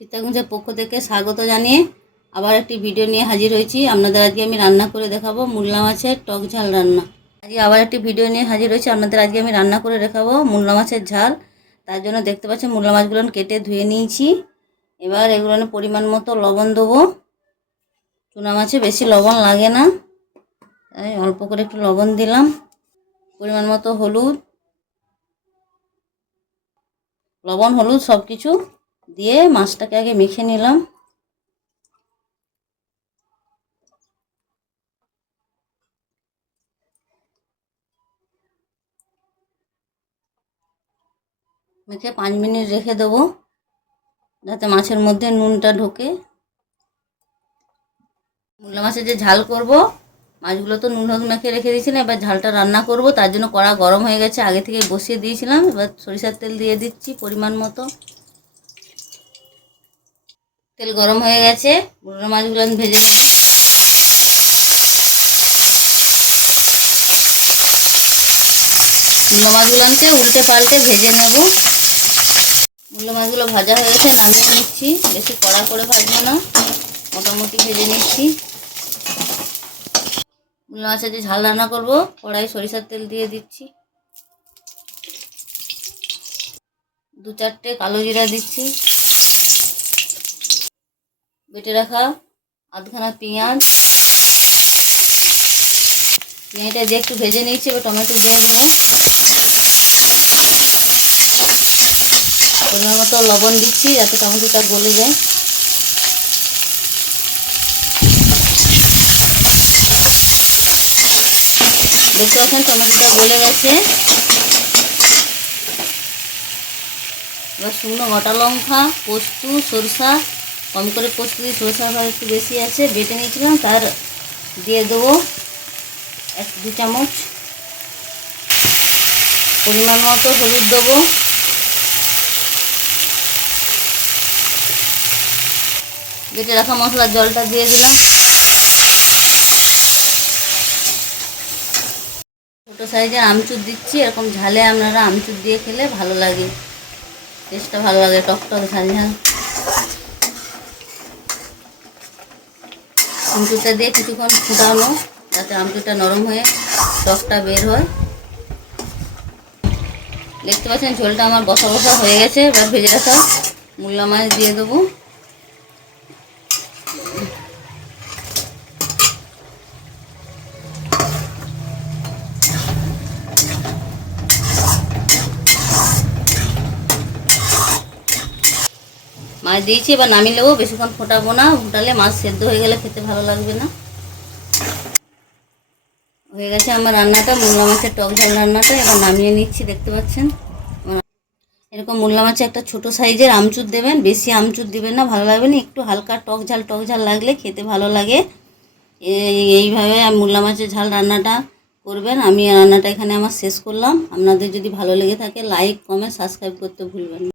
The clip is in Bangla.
চিত্তাগুঞ্জের পক্ষ থেকে স্বাগত জানিয়ে আবার একটি ভিডিও নিয়ে হাজির হয়েছি। আপনাদের আজকে আমি রান্না করে দেখাবো। মূল্লা মাছের টক ঝাল রান্না। আজকে আবার একটি ভিডিও নিয়ে হাজির হয়েছি। আপনাদের আজকে আমি রান্না করে দেখাবো মূল্লা মাছের ঝাল। তার জন্য দেখতে পাচ্ছেন মূল্লা মাছগুলো কেটে ধুয়ে নিয়েছি। এবার এগুলো পরিমাণ মতো লবণ দেবো। চুনা মাছে বেশি লবণ লাগে না। তাই অল্প করে একটু লবণ দিলাম। পরিমাণ মতো হলুদ। লবণ, হলুদ সব কিছু দিয়ে মাছটাকে আগে মেখে নিলাম। মেখে পাঁচ মিনিট রেখে দেবো, যাতে মাছের মধ্যে নুনটা ঢোকে। মূলা মাছের যে ঝাল করব, মাছগুলো তো নুন হলুদ মেখে রেখে দিয়েছিলাম এবার ঝালটা রান্না করব, তার জন্য কড়া গরম হয়ে গেছে, আগে থেকে বসিয়ে দিয়েছিলাম। এবার সরিষার তেল দিয়ে দিচ্ছি পরিমাণ মতো। তেল গরম হয়ে গেছে। মূলা মাছগুলো আমি ভেজে নেব। মূলা মাছগুলোকে উল্টে পাল্টে ভেজে নেব। মূলা মাছগুলো ভাজা হয়ে গেছে, নামিয়ে নিচ্ছি। বেশি কড়া করে ভাজবো না। মোটামুটি ভেজে নিচ্ছি। মূলা মাছের যে ঝাল রান্না করব, কড়াই সরিষার তেল দিয়ে দিচ্ছি। দু চারটে কালো জিরা দিচ্ছি। বেটে রাখা আধখানা পেঁয়াজ। পেঁয়াজটা দিয়ে একটু ভেজে নিচ্ছি এবার টমেটো দিয়ে দেবো পরিমাণ মতো লবণ দিচ্ছি, যাতে টমেটোটা গলে যায়। দেখতে পাচ্ছেন, টমেটোটা গলে গেছে। এবার শুকনো গোটা লঙ্কা, পোস্ত, সরষা কম করে পোস্ত দিয়ে সরষা আবার একটু বেশি আছে, বেটে নিয়েছিলাম, তার দিয়ে দেবো এক দু চামচ। পরিমাণ মতো হলুদ দেবো। বেটে রাখা মশলার জলটা দিয়ে দিলাম। ছোটো সাইজের আমচুর দিচ্ছি, এরকম ঝালে আপনারা আমচুর দিয়ে খেলে ভালো লাগে। টেস্টটা ভালো লাগে টক টক ঝাল ঝাল। আমচুরটা দিয়ে কিছুক্ষণ ফুটানো, যাতে আমচুরটা নরম হয়ে টকটা বের হয়। দেখতে পাচ্ছেন ঝোলটা আমার বসা বসা হয়ে গেছে, এবার ভেজে রাখা মূল্লা মাছ দিয়ে দেবো। মাছ দিয়েছি, এবার নামিয়ে নেব, বেশিক্ষণ ফোটাবো না, ফোটালে মাছ সেদ্ধ হয়ে গেলে খেতে ভালো লাগবে না। হয়ে গেছে আমার রান্নাটা মূল্লা মাছের টক ঝাল রান্নাটা, এবার নামিয়ে নিচ্ছি, দেখতে পাচ্ছেন? এরকম মূল্লা মাছে একটা ছোট সাইজের আমচুর দেবেন, বেশি আমচুর দেবেন না, ভালো লাগবে না, একটু হালকা টক ঝাল টক ঝাল লাগলে খেতে ভালো লাগে। এই- এইভাবে মূল্লা মাছের ঝাল রান্নাটা করবেন, আমি রান্নাটা এখানে আমার শেষ করলাম। আপনাদের যদি ভালো লেগে থাকে, লাইক, কমেন্ট, সাবস্ক্রাইব করতে ভুলবেন না।